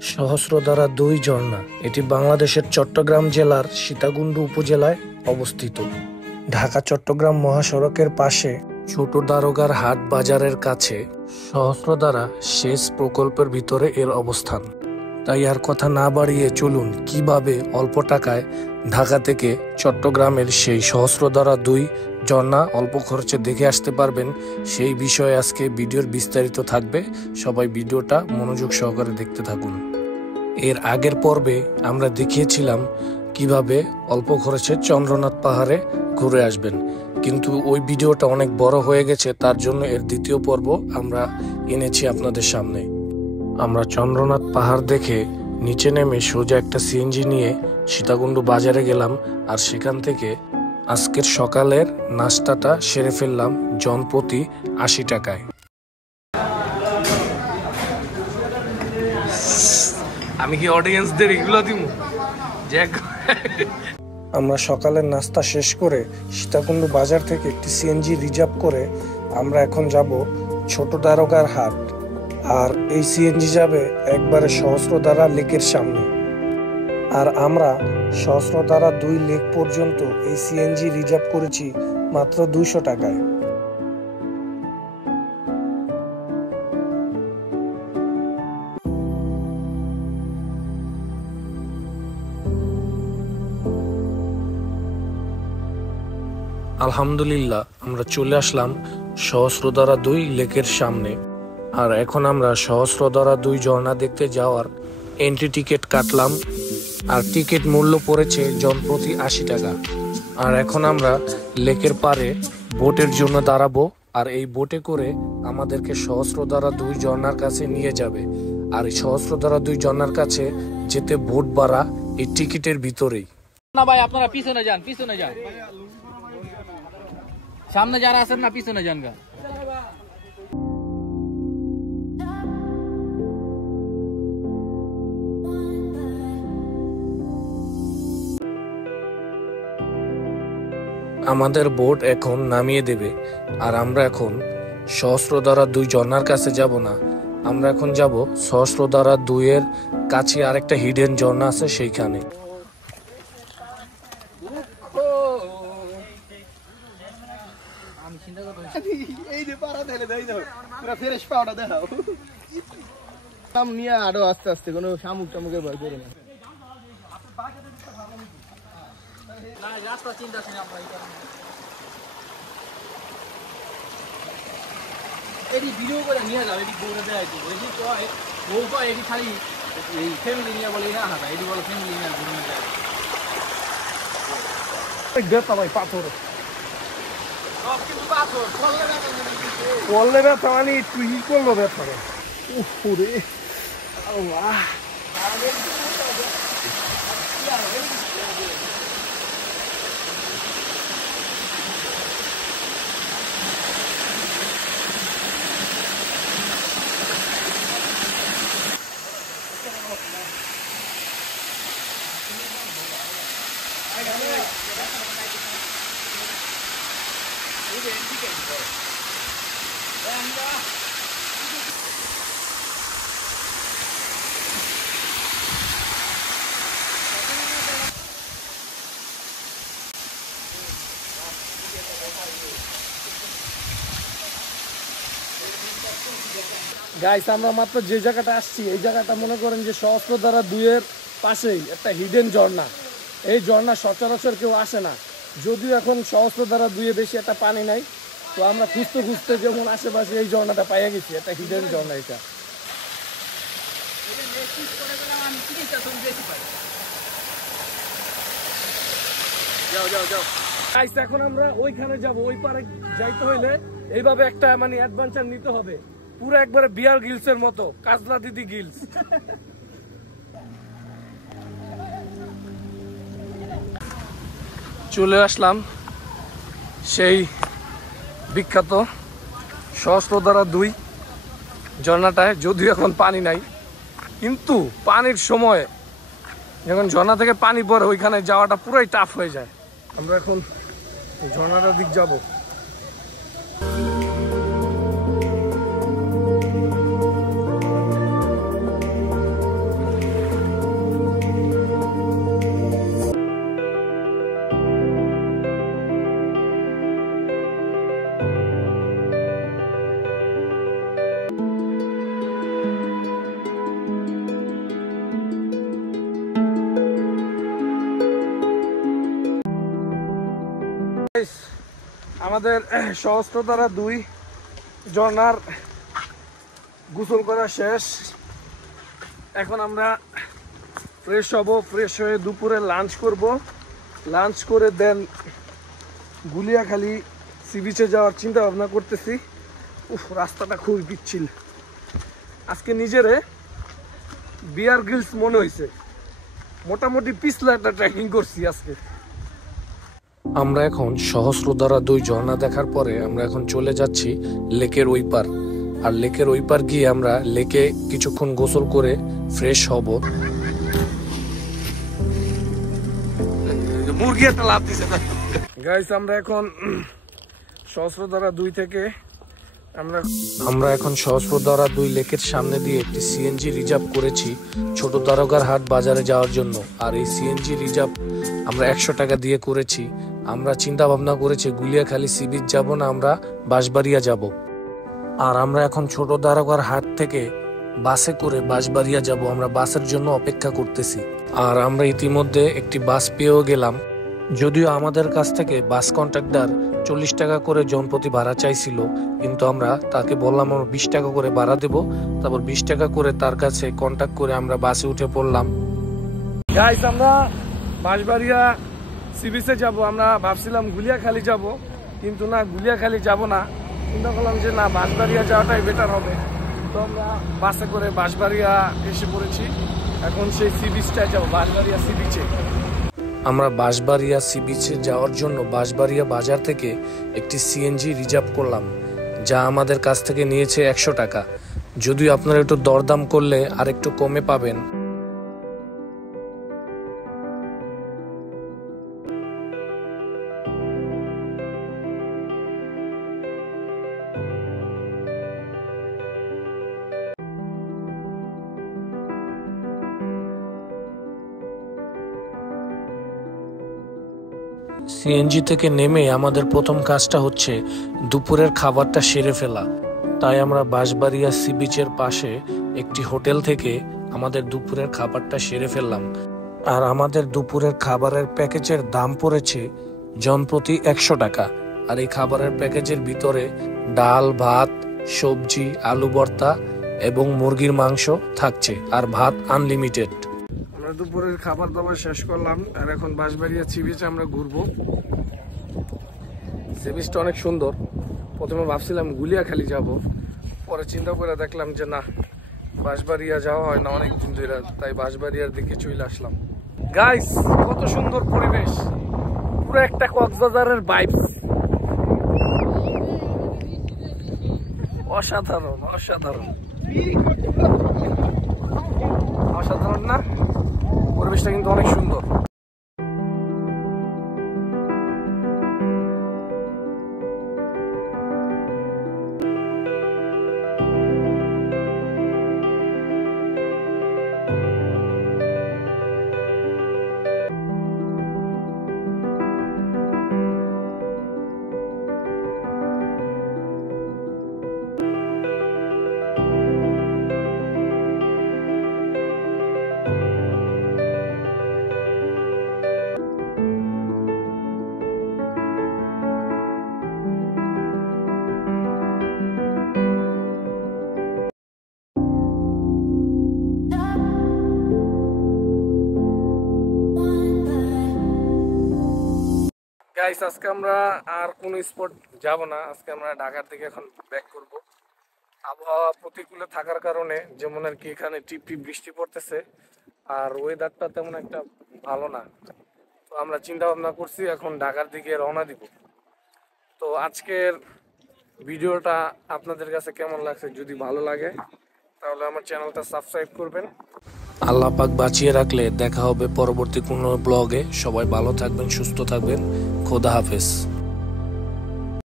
সহস্রধারা ২ ঝর্ণা এটি বাংলাদেশের চট্টগ্রাম জেলার সীতাকুণ্ড উপজেলায় অবস্থিত। ঢাকা-চট্টগ্রাম মহাসড়কের পাশে ছোট দারোগার হাট বাজারের কাছে সহস্রধারা সেচ প্রকল্পের ভিতরে এর অবস্থান। তাই আর কথা না বাড়িয়ে চলুন কিভাবে অল্প টাকায় ঢাকা থেকে চট্টগ্রামের সেই সহস্রধারা ২ ঝর্ণা অল্প খরচে দেখে আসতে পারবেন, সেই বিষয়ে আজকে ভিডিওর বিস্তারিত থাকবে। সবাই ভিডিওটা মনোযোগ সহকারে দেখতে থাকুন। এর আগের পর্বে আমরা দেখিয়েছিলাম কিভাবে অল্প খরচে চন্দ্রনাথ পাহাড়ে ঘুরে আসবেন, কিন্তু ওই ভিডিওটা অনেক বড় হয়ে গেছে, তার জন্য এর দ্বিতীয় পর্ব আমরা এনেছি আপনাদের সামনে। আমরা চন্দ্রনাথ পাহাড় দেখে নিচে নেমে সোজা একটা সিএনজি নিয়ে সীতাকুণ্ড বাজারে গেলাম, আর সেখান থেকে আজকের সকালের নাস্তাটা সেরে ফেললাম জনপ্রতি ৮০ টাকায়। আমি কি অডিয়েন্সদের এগুলো দিব? আমরা সকালের নাস্তা শেষ করে সীতাকুণ্ড বাজার থেকে একটি সিএনজি রিজার্ভ করে আমরা এখন যাব ছোট দারোগার হাট, আর এই সিএনজি যাবে একবারে সহস্রধারা লেকের সামনে। আর আমরা সহস্রধারা ২ লেক পর্যন্ত এই সিএনজি রিজার্ভ করেছি মাত্র ২০০ টাকায়। আলহামদুলিল্লাহ আমরা চলে আসলাম সহস্রধারা ২ লেকের সামনে, আর এখন আমরা সহস্রধারা ২ ঝর্ণা দেখতে যাওয়ার এন্ট্রি টিকিট কাটলাম, আর টিকিট মূল্য পড়েছে জনপ্রতি ৮০ টাকা। আর এখন আমরা লেকের পাড়ে বোটের জন্য দাঁড়াবো, আর এই বোটে করে আমাদেরকে সহস্রধারা ২ ঝর্ণার কাছে নিয়ে যাবে। আর এই সহস্রধারা ২ ঝর্ণার কাছে যেতে বোট ভাড়া এই টিকিটের ভিতরেই। না ভাই, আপনারা পিছনে যান, পিছনে যান, সামনে যারা আছেন না পিছনে যান গা। আমাদের বোট এখন নামিয়ে দেবে, আর আমরা এখন সহস্রধারা ২ ঝর্ণার কাছে যাব না, আমরা এখন যাব সহস্রধারা ২ এর কাছে আরেকটা হিডেন ঝর্ণা আছে সেইখানে। আরো আস্তে আস্তে কোনো শামুক টামুকের ভয় করে না। এটি ভিডিও করে নিয়ে যাও, এটি বউরে দেয়, এটি কয় বউ কয় এটি খালি এই ফ্যামিলি নিয়ে বলে না হাঁটা, এটি বলে ফ্যামিলি নিয়ে ঘুরে যায়। ব্যথা ভাই, পাথর কিন্তু পাথর পড়লে ব্যথা মানে একটু ই করলো ব্যথা রে। উফরে আল্লাহ, গাইস আমরা মাত্র যে জায়গাটা আসছি এই জায়গাটা মনে করেন যে সহস্রধারা ২ এর পাশেই একটা হিডেন ঝর্ণা। এই ঝর্ণা সচরাচর কেউ আসে না, যদিও এখন সহস্রধারা ২ এ বেশি একটা পানি নাই, তো আমরা খুঁজতে খুঁজতে যেমন আশেপাশে এই ঝর্ণাটা পাইয়া গেছি, একটা হিডেন ঝর্ণা এটা। এখন আমরা ওইখানে যাব, ওই পারে যাইতে হইলে এইভাবে একটা মানে অ্যাডভেঞ্চার নিতে হবে, পুরো একবারে বিয়ার গিলসের মতো, কাজলা দিদি গিলস। চলে আসলাম সেই বিখ্যাত সহস্রধারা ২ ঝর্ণাটায়, যদিও এখন পানি নাই, কিন্তু পানির সময় যখন ঝর্ণা থেকে পানি পড়ে ওইখানে যাওয়াটা পুরোই টাফ হয়ে যায়। আমরা এখন ঝর্ণাটার দিক যাব। আমাদের সহস্রধারা 2 ঝর্ণার গোসল করা শেষ। এখন আমরা ফ্রেশ হব, ফ্রেশ হয়ে দুপুরে লাঞ্চ করব। লাঞ্চ করে দেন গুলিয়াখালী সি বিচে যাওয়ার চিন্তা ভাবনা করতেছি। রাস্তাটা খুবই পিচ্ছিল, আজকে নিজেরে বিয়ার গ্রিলস মনে হয়েছে। মোটামুটি পিছলা একটা ট্রেকিং করছি আজকে। আমরা এখন সহস্রধারা 2 ঝর্ণা দেখার পরে আমরা এখন চলে যাচ্ছি লেকের ওই পার। আর লেকের ওই পার গিয়ে আমরা লেকে কিছুক্ষণ গোসল করে ফ্রেশ হব। মুরগি একটা লাভ দিছে না গাইস। আমরা এখন সহস্রধারা 2 থেকে আমরা এখন সহস্রধারা 2 লেকের সামনে দিয়ে একটি সিএনজি রিজার্ভ করেছি ছোট দারোগার হাট বাজারে যাওয়ার জন্য। আর এই সিএনজি রিজার্ভ আমরা 100 টাকা দিয়ে করেছি। আমরা চিন্তা ভাবনা করেছি গুলিয়াখালী সি বিচ যাবো না, আমরা বাঁশবাড়িয়া যাব। আর আমরা এখন ছোট দারোগার হাট থেকে বাসে করে বাঁশবাড়িয়া যাব। আমরা বাসের জন্য অপেক্ষা করতেছি। আর আমরা ইতিমধ্যে একটি বাস পেয়েও গেলাম। যদিও আমাদের কাছ থেকে বাস কন্ট্রাক্টর 40 টাকা করে জনপ্রতি ভাড়া চাইছিল, কিন্তু আমরা তাকে বললাম আমরা 20 টাকা করে ভাড়া দেব। তারপর 20 টাকা করে তার কাছে কন্ট্যাক্ট করে আমরা বাসে উঠে পড়লাম। গাইস, আমরা বাঁশবাড়িয়া সি বিচে যাব। আমরা ভাবছিলাম গুলিয়াখালী যাব, কিন্তু না, গুলিয়াখালী যাব না। চিন্তা করলাম যে না, বাঁশবাড়িয়া যাওয়াটাই বেটার হবে। তো আমরা বাসে করে বাঁশবাড়িয়া এসে পড়েছি। এখন সেই সি বিচটায় যাবো, বাঁশবাড়িয়া সি বিচে। আমরা বাঁশবাড়িয়া সি বিচে যাওয়ার জন্য বাঁশবাড়িয়া বাজার থেকে একটি সিএনজি রিজার্ভ করলাম, যা আমাদের কাছ থেকে নিয়েছে 100 টাকা। যদিও আপনারা একটু দরদাম করলে আর একটু কমে পাবেন। সিএনজি থেকে নেমে আমাদের প্রথম কাজটা হচ্ছে দুপুরের খাবারটা সেরে ফেলা। তাই আমরা বাঁশবাড়িয়া সি বিচের পাশে একটি হোটেল থেকে আমাদের দুপুরের খাবারটা সেরে ফেললাম। আর আমাদের দুপুরের খাবারের প্যাকেজের দাম পড়েছে জনপ্রতি 100 টাকা। আর এই খাবারের প্যাকেজের ভিতরে ডাল, ভাত, সবজি, আলু ভর্তা এবং মুরগির মাংস থাকছে, আর ভাত আনলিমিটেড। আমরা দুপুরের খাবার দাবার শেষ করলাম, আর এখন বাঁশবাড়িয়া সি বিচে আমরা ঘুরবো। সি বিচটা অনেক সুন্দর। প্রথমে ভাবছিলাম গুলিয়াখালী যাব, পরে চিন্তা করে দেখলাম যে না, বাঁশবাড়িয়া যাওয়া হয় না অনেকদিন ধরে, তাই বাঁশবাড়িয়ার দিকে চলে আসলাম। গাইস, কত সুন্দর পরিবেশ, পুরো একটা কক্সবাজারের ভাইবস। অসাধারণ অসাধারণ অসাধারণ না? পরিবেশটা কিন্তু অনেক সুন্দর। গাইস, আজকে আমরা আর কোনো স্পট যাব না। আজকে আমরা ঢাকার দিকে এখন ব্যাক করব। আবহাওয়া প্রতিকূলে থাকার কারণে, যেমন আর কি এখানে টিপ টিপ বৃষ্টি পড়তেছে, আর ওয়েদারটা তেমন একটা ভালো না। তো আমরা চিন্তা ভাবনা করছি এখন ঢাকার দিকে রওনা দিব। তো আজকের ভিডিওটা আপনাদের কাছে কেমন লাগছে? যদি ভালো লাগে তাহলে আমার চ্যানেলটা সাবস্ক্রাইব করবেন। আল্লাহ পাক বাঁচিয়ে রাখলে দেখা হবে পরবর্তী কোনো ব্লগে। সবাই ভালো থাকবেন, সুস্থ থাকবেন। খোদা হাফেজ।